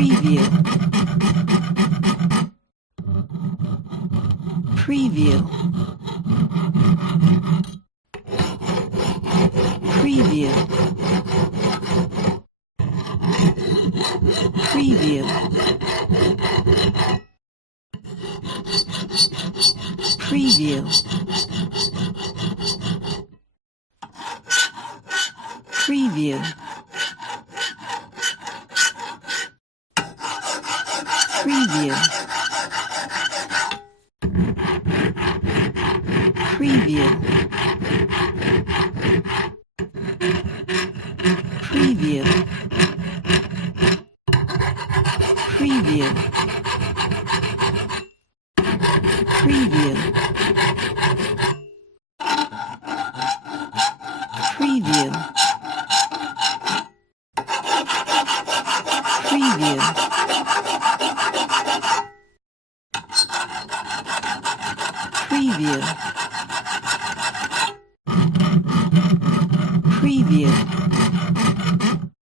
Preview. Preview. Preview. Preview. Preview. Preview. Preview. Preview. Preview. Preview. Preview. Preview. Preview. Preview. Preview.